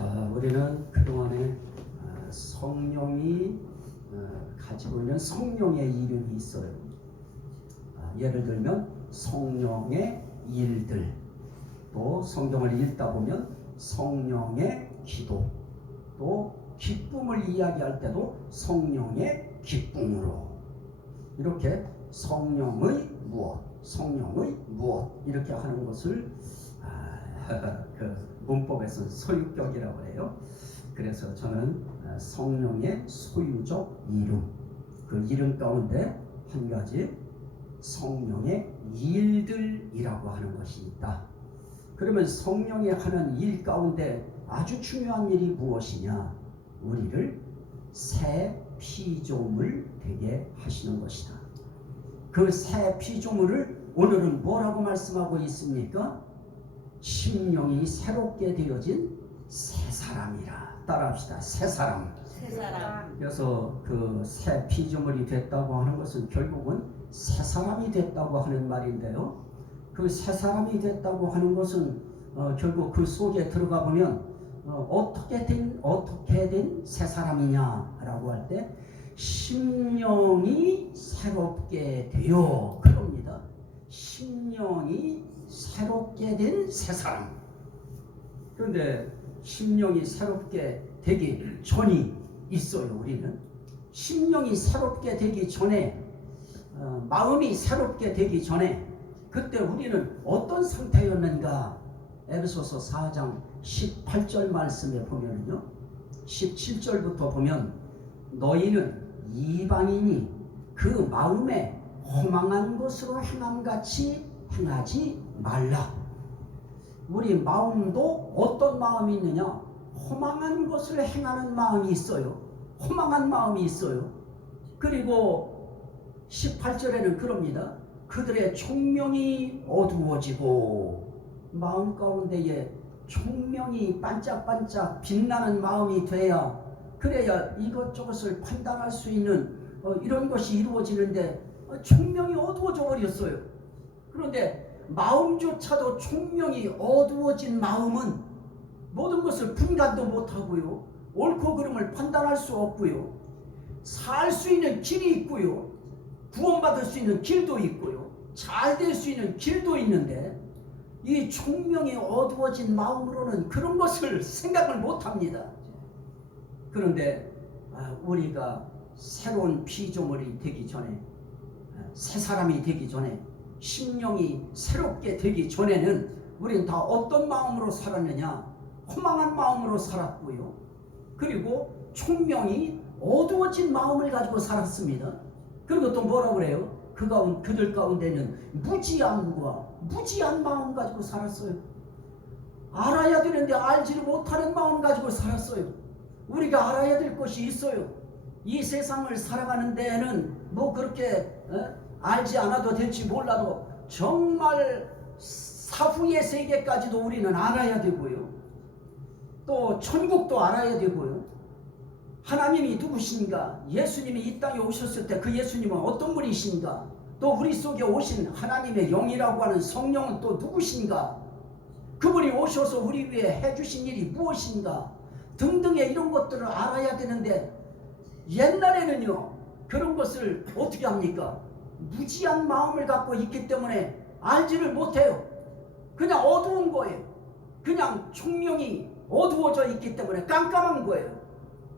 자, 우리는 그동안에 성령이 가지고 있는 성령의 이름이 있어요. 예를 들면 성령의 일들, 또 성경을 읽다 보면 성령의 기도, 또 기쁨을 이야기할 때도 성령의 기쁨으로, 이렇게 성령의 무엇, 성령의 무엇 이렇게 하는 것을 그 문법에서 소유격이라고 해요. 그래서 저는 성령의 소유적 이름, 그 이름 가운데 한 가지 성령의 일들이라고 하는 것이 있다. 그러면 성령이 하는 일 가운데 아주 중요한 일이 무엇이냐? 우리를 새 피조물 되게 하시는 것이다. 그 새 피조물을 오늘은 뭐라고 말씀하고 있습니까? 심령이 새롭게 되어진 새 사람이라. 따라합시다. 새 사람. 새 사람. 그래서 그 새 피조물이 됐다고 하는 것은 결국은 새 사람이 됐다고 하는 말인데요. 그 새 사람이 됐다고 하는 것은 결국 그 속에 들어가 보면 어떻게 된 새 사람이냐라고 할 때 심령이 새롭게 되어, 그럽니다. 심령이 새롭게 된 새 사람. 그런데 심령이 새롭게 되기 전이 있어요. 우리는 심령이 새롭게 되기 전에, 마음이 새롭게 되기 전에 그때 우리는 어떤 상태였는가? 에베소서 4장 18절 말씀에 보면요, 17절부터 보면 너희는 이방인이 그 마음에 허망한 것으로 행함같이 행하지 말라. 우리 마음도 어떤 마음이 있느냐? 허망한 것을 행하는 마음이 있어요. 허망한 마음이 있어요. 그리고 18절에는 그럽니다. 그들의 총명이 어두워지고, 마음 가운데에 총명이 반짝반짝 빛나는 마음이 돼야, 그래야 이것저것을 판단할 수 있는 이런 것이 이루어지는데 총명이 어두워져 버렸어요. 그런데 마음조차도 총명이 어두워진 마음은 모든 것을 분간도 못하고요, 옳고 그름을 판단할 수 없고요, 살 수 있는 길이 있고요, 구원받을 수 있는 길도 있고요, 잘 될 수 있는 길도 있는데, 이 총명이 어두워진 마음으로는 그런 것을 생각을 못합니다. 그런데 우리가 새로운 피조물이 되기 전에, 새 사람이 되기 전에, 심령이 새롭게 되기 전에는 우리는 다 어떤 마음으로 살았느냐? 허망한 마음으로 살았고요, 그리고 총명이 어두워진 마음을 가지고 살았습니다. 그리고 또 뭐라고 그래요? 그들 가운데는 무지한 마음 가지고 살았어요. 알아야 되는데 알지를 못하는 마음 가지고 살았어요. 우리가 알아야 될 것이 있어요. 이 세상을 살아가는 데에는 뭐 그렇게 알지 않아도 될지 몰라도 정말 사후의 세계까지도 우리는 알아야 되고요, 또 천국도 알아야 되고요, 하나님이 누구신가, 예수님이 이 땅에 오셨을 때 그 예수님은 어떤 분이신가, 또 우리 속에 오신 하나님의 영이라고 하는 성령은 또 누구신가, 그분이 오셔서 우리 위해 해주신 일이 무엇인가 등등의 이런 것들을 알아야 되는데, 옛날에는요 그런 것을 어떻게 합니까? 무지한 마음을 갖고 있기 때문에 알지를 못해요. 그냥 어두운 거예요. 그냥 총명이 어두워져 있기 때문에 깜깜한 거예요.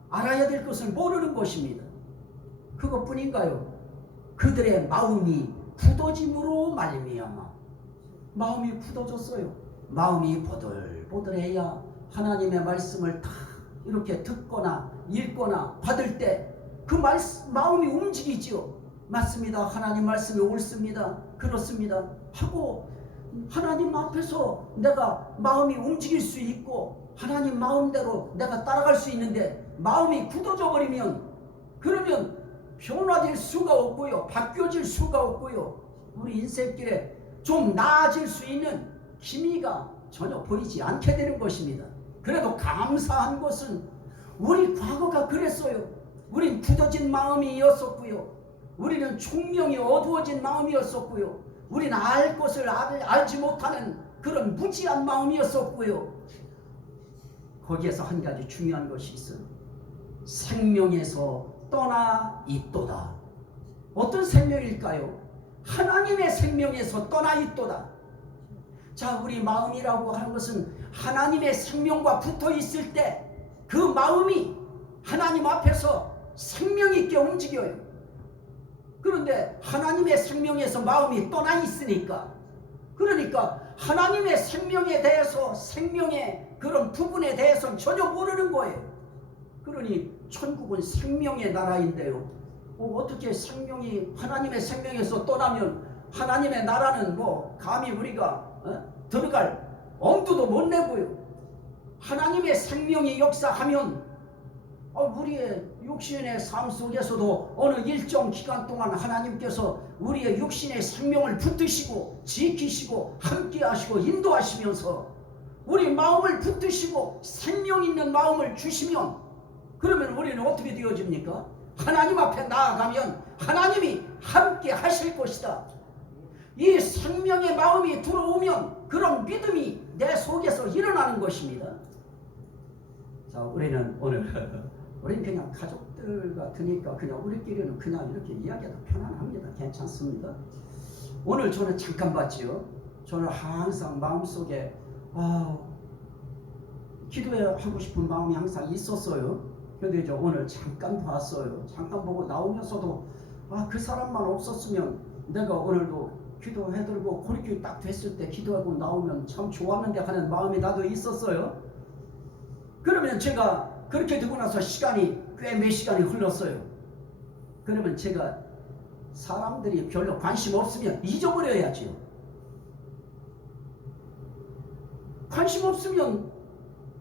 알아야 될 것을 모르는 것입니다. 그것뿐인가요? 그들의 마음이 굳어짐으로 말미암아, 마음이 굳어졌어요. 마음이 보들보들해야 하나님의 말씀을 다 이렇게 듣거나 읽거나 받을 때 그 마음이 움직이지요. 맞습니다. 하나님 말씀이 옳습니다. 그렇습니다 하고 하나님 앞에서 내가 마음이 움직일 수 있고 하나님 마음대로 내가 따라갈 수 있는데, 마음이 굳어져 버리면 그러면 변화될 수가 없고요, 바뀌어질 수가 없고요, 우리 인생길에 좀 나아질 수 있는 기미가 전혀 보이지 않게 되는 것입니다. 그래도 감사한 것은 우리 과거가 그랬어요. 우린 굳어진 마음이었었고요, 우리는 총명이 어두워진 마음이었었고요, 우리는 알 것을 알지 못하는 그런 무지한 마음이었었고요, 거기에서 한 가지 중요한 것이 있어요. 생명에서 떠나 있도다. 어떤 생명일까요? 하나님의 생명에서 떠나 있도다. 자, 우리 마음이라고 하는 것은 하나님의 생명과 붙어 있을 때 그 마음이 하나님 앞에서 생명 있게 움직여요. 그런데 하나님의 생명에서 마음이 떠나 있으니까, 그러니까 하나님의 생명에 대해서, 생명의 그런 부분에 대해서는 전혀 모르는 거예요. 그러니 천국은 생명의 나라인데요, 어떻게 생명이 하나님의 생명에서 떠나면 하나님의 나라는 감히 우리가 들어갈 엄두도 못 내고요. 하나님의 생명이 역사하면 우리의 육신의 삶 속에서도 어느 일정 기간 동안 하나님께서 우리의 육신의 생명을 붙드시고 지키시고 함께하시고 인도하시면서 우리 마음을 붙드시고 생명 있는 마음을 주시면, 그러면 우리는 어떻게 되어집니까? 하나님 앞에 나아가면 하나님이 함께 하실 것이다. 이 생명의 마음이 들어오면 그런 믿음이 내 속에서 일어나는 것입니다. 자, 우리는 오늘 우리는 그냥 가족들 같으니까 그냥 우리끼리는 그냥 이렇게 이야기해도 편안합니다. 괜찮습니다. 오늘 저는 잠깐 봤지요. 저는 항상 마음속에 기도하고 싶은 마음이 항상 있었어요. 근데 저 오늘 잠깐 봤어요. 잠깐 보고 나오면서도 그 사람만 없었으면 내가 오늘도 기도해드리고 그렇게 딱 됐을 때 기도하고 나오면 참 좋았는데 하는 마음이 나도 있었어요. 그러면 제가 그렇게 되고 나서 시간이 꽤 몇 시간이 흘렀어요. 그러면 제가 사람들이 별로 관심 없으면 잊어버려야지요. 관심 없으면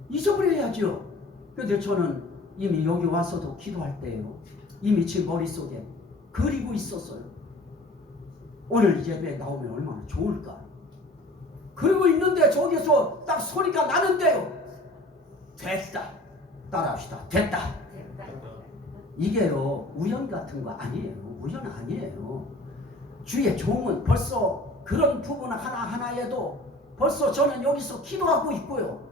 잊어버려야죠. 그런데 저는 이미 여기 와서도 기도할 때요, 이미 제 머릿속에 그리고 있었어요. 오늘 이 예배에 나오면 얼마나 좋을까. 그리고 있는데 저기서 딱 소리가 나는데요, 됐다. 따라합시다. 됐다. 이게요, 우연 같은 거 아니에요. 우연 아니에요. 주의 종은 벌써 그런 부분 하나하나에도 벌써 저는 여기서 기도하고 있고요.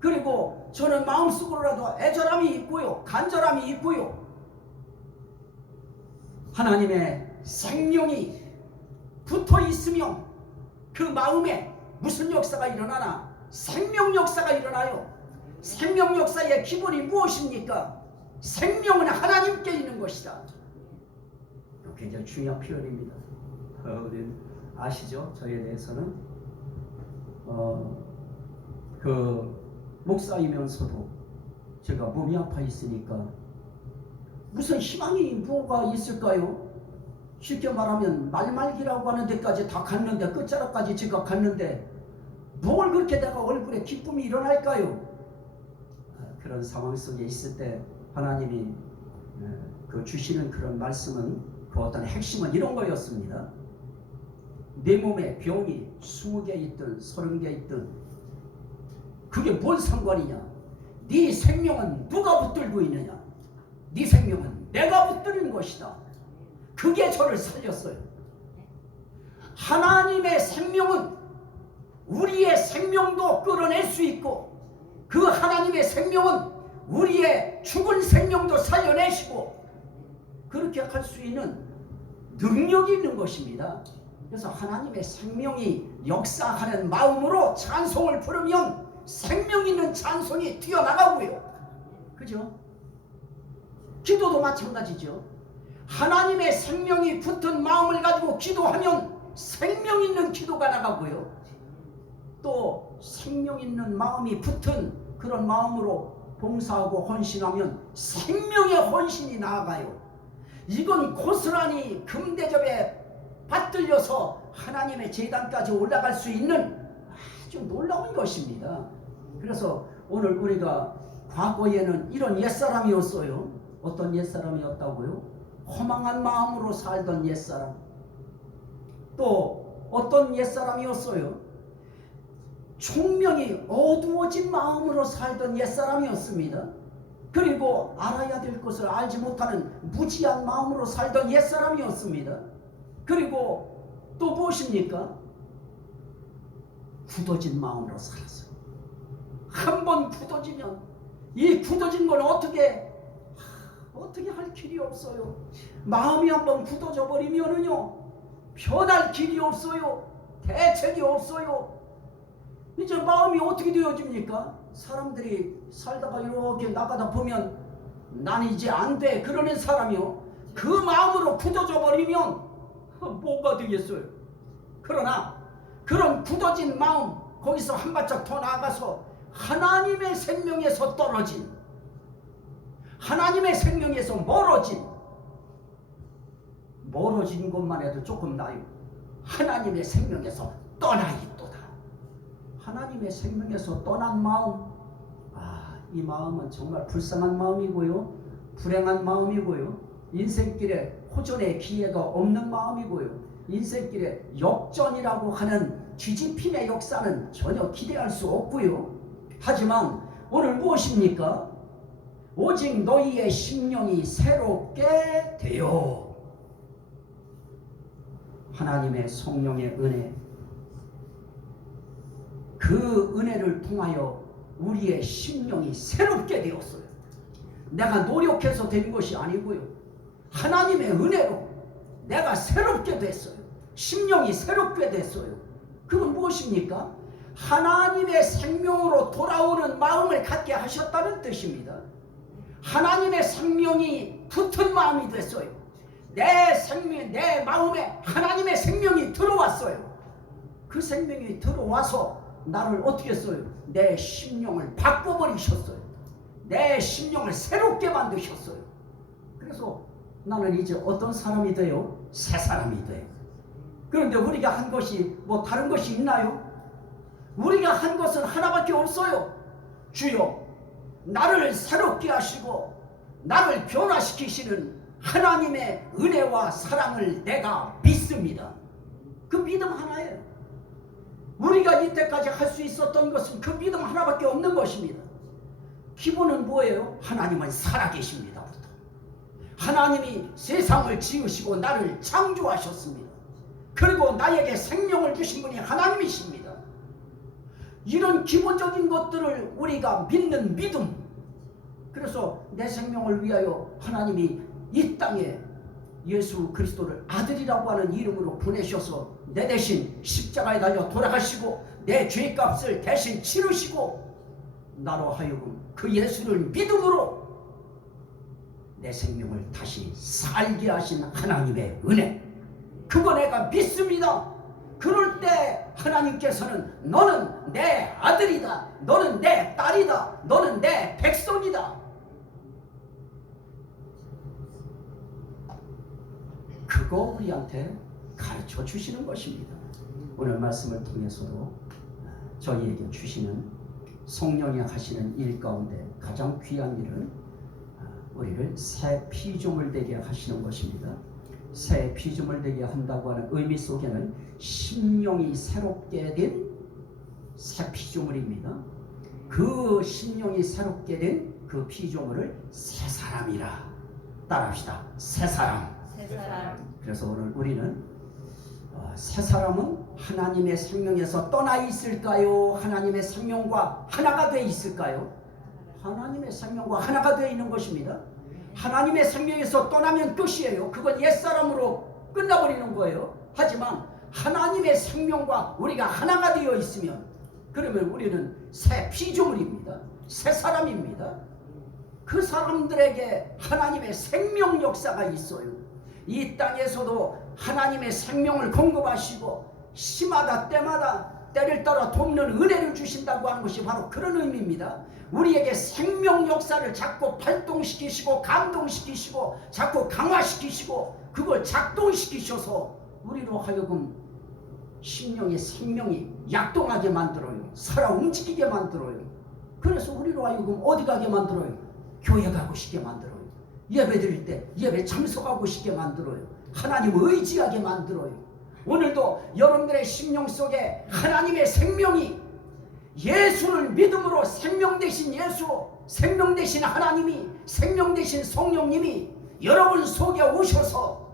그리고 저는 마음속으로라도 애절함이 있고요, 간절함이 있고요. 하나님의 생명이 붙어 있으면 그 마음에 무슨 역사가 일어나나? 생명 역사가 일어나요. 생명 역사의 기본이 무엇입니까? 생명은 하나님께 있는 것이다. 굉장히 중요한 표현입니다. 우리 아시죠? 저에 대해서는 목사이면서도 제가 몸이 아파 있으니까 무슨 희망이 뭐가 있을까요? 쉽게 말하면 말말기라고 하는 데까지 다 갔는데, 끝자락까지 제가 갔는데 뭘 그렇게 내가 얼굴에 기쁨이 일어날까요? 그런 상황 속에 있을 때 하나님이 그 주시는 그런 말씀은, 그 어떤 핵심은 이런 거였습니다. 내 몸에 병이 20개 있든 30개 있든 그게 뭔 상관이냐? 네 생명은 누가 붙들고 있느냐? 네 생명은 내가 붙드는 것이다. 그게 저를 살렸어요. 하나님의 생명은 우리의 생명도 끌어낼 수 있고, 그 하나님의 생명은 우리의 죽은 생명도 살려내시고 그렇게 할 수 있는 능력이 있는 것입니다. 그래서 하나님의 생명이 역사하는 마음으로 찬송을 부르면 생명 있는 찬송이 튀어나가고요. 그죠? 기도도 마찬가지죠. 하나님의 생명이 붙은 마음을 가지고 기도하면 생명 있는 기도가 나가고요. 또 생명 있는 마음이 붙은 그런 마음으로 봉사하고 헌신하면 생명의 헌신이 나아가요. 이건 고스란히 금대접에 받들려서 하나님의 제단까지 올라갈 수 있는 아주 놀라운 것입니다. 그래서 오늘 우리가 과거에는 이런 옛사람이었어요. 어떤 옛사람이었다고요? 허망한 마음으로 살던 옛사람. 또 어떤 옛사람이었어요? 총명이 어두워진 마음으로 살던 옛사람이었습니다. 그리고 알아야 될 것을 알지 못하는 무지한 마음으로 살던 옛사람이었습니다. 그리고 또 무엇입니까? 굳어진 마음으로 살았어요. 한 번 굳어지면 이 굳어진 걸 어떻게 할 길이 없어요. 마음이 한번 굳어져 버리면은요 변할 길이 없어요. 대책이 없어요. 이제 마음이 어떻게 되어집니까? 사람들이 살다가 이렇게 나가다 보면 난 이제 안 돼 그러는 사람이요, 그 마음으로 굳어져 버리면 뭐가 되겠어요? 그러나 그런 굳어진 마음, 거기서 한 발짝 더 나아가서 하나님의 생명에서 떨어진, 하나님의 생명에서 멀어진 것만 해도 조금 나요. 하나님의 생명에서 떠나있도다. 하나님의 생명에서 떠난 마음, 이 마음은 정말 불쌍한 마음이고요, 불행한 마음이고요, 인생길에 호전의 기회가 없는 마음이고요, 인생길에 역전이라고 하는 뒤집힘의 역사는 전혀 기대할 수 없고요. 하지만 오늘 무엇입니까? 오직 너희의 심령이 새롭게 되어 하나님의 성령의 은혜, 그 은혜를 통하여 우리의 심령이 새롭게 되었어요. 내가 노력해서 된 것이 아니고요, 하나님의 은혜로 내가 새롭게 됐어요. 심령이 새롭게 됐어요. 그건 무엇입니까? 하나님의 생명으로 돌아오는 마음을 갖게 하셨다는 뜻입니다. 하나님의 생명이 붙은 마음이 됐어요. 내 마음에 하나님의 생명이 들어왔어요. 그 생명이 들어와서 나를 어떻게 했어요? 내 심령을 바꿔버리셨어요. 내 심령을 새롭게 만드셨어요. 그래서 나는 이제 어떤 사람이 돼요? 새 사람이 돼요. 그런데 우리가 한 것이 뭐 다른 것이 있나요? 우리가 한 것은 하나밖에 없어요. 주여, 나를 새롭게 하시고 나를 변화시키시는 하나님의 은혜와 사랑을 내가 믿습니다. 그 믿음 하나예요. 우리가 이때까지 할 수 있었던 것은 그 믿음 하나밖에 없는 것입니다. 기본은 뭐예요? 하나님은 살아계십니다부터. 하나님이 세상을 지으시고 나를 창조하셨습니다. 그리고 나에게 생명을 주신 분이 하나님이십니다. 이런 기본적인 것들을 우리가 믿는 믿음, 그래서 내 생명을 위하여 하나님이 이 땅에 예수 그리스도를 아들이라고 하는 이름으로 보내셔서 내 대신 십자가에 달려 돌아가시고 내 죄값을 대신 치르시고 나로 하여금 그 예수를 믿음으로 내 생명을 다시 살게 하신 하나님의 은혜, 그거 내가 믿습니다. 그럴 때 하나님께서는 너는 내 아들이다, 너는 내 딸이다, 너는 내 백성이다, 그거 우리한테 가르쳐 주시는 것입니다. 오늘 말씀을 통해서도 저희에게 주시는 성령이 하시는 일 가운데 가장 귀한 일은 우리를 새 피조물 되게 하시는 것입니다. 새 피조물 되게 한다고 하는 의미 속에는 심령이 새롭게 된 새 피조물입니다. 그 심령이 새롭게 된 그 피조물을 새 사람이라. 따라합시다. 새 사람. 그래서 오늘 우리는 새 사람은 하나님의 생명에서 떠나 있을까요? 하나님의 생명과 하나가 되어 있을까요? 하나님의 생명과 하나가 되어 있는 것입니다. 하나님의 생명에서 떠나면 끝이에요. 그건 옛사람으로 끝나버리는 거예요. 하지만 하나님의 생명과 우리가 하나가 되어 있으면 그러면 우리는 새 피조물입니다. 새 사람입니다. 그 사람들에게 하나님의 생명 역사가 있어요. 이 땅에서도 하나님의 생명을 공급하시고 시마다 때마다 때를 따라 돕는 은혜를 주신다고 하는 것이 바로 그런 의미입니다. 우리에게 생명 역사를 자꾸 발동시키시고 감동시키시고 자꾸 강화시키시고 그걸 작동시키셔서 우리로 하여금 심령의 생명이 약동하게 만들어요. 살아 움직이게 만들어요. 그래서 우리로 하여금 어디 가게 만들어요? 교회 가고 싶게 만들어요. 예배 드릴 때 예배 참석하고 싶게 만들어요. 하나님을 의지하게 만들어요. 오늘도 여러분들의 심령 속에 하나님의 생명이, 예수를 믿음으로 생명 되신 예수, 생명 되신 하나님이, 생명 되신 성령님이 여러분 속에 오셔서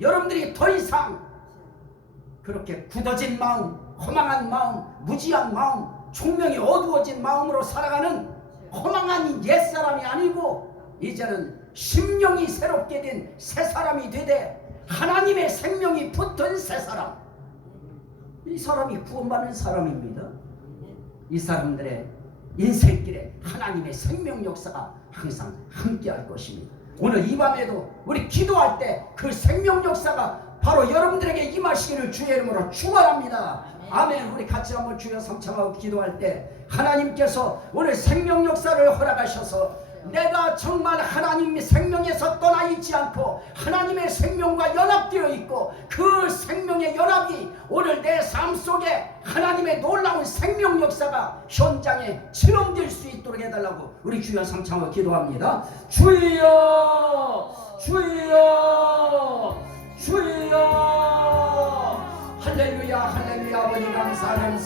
여러분들이 더 이상 그렇게 굳어진 마음, 허망한 마음, 무지한 마음, 총명이 어두워진 마음으로 살아가는 허망한 옛사람이 아니고 이제는 심령이 새롭게 된 새 사람이 되되 하나님의 생명이 붙은 새 사람, 이 사람이 구원받는 사람입니다. 이 사람들의 인생길에 하나님의 생명 역사가 항상 함께할 것입니다. 오늘 이 밤에도 우리 기도할 때 그 생명 역사가 바로 여러분들에게 임하시기를 주의 이름으로 축원합니다. 아멘. 우리 같이 한번 주여 삼창하고 기도할 때 하나님께서 오늘 생명 역사를 허락하셔서 내가 정말 하나님의 생명에서 떠나 있지 않고 하나님의 생명과 연합되어 있고 그 생명의 연합이 오늘 내 삶 속에 하나님의 놀라운 생명 역사가 현장에 체험될 수 있도록 해달라고 우리 주여 삼창하고 기도합니다. 주여 주여 주여. 할렐루야 할렐루야. 아버지 감사합니다.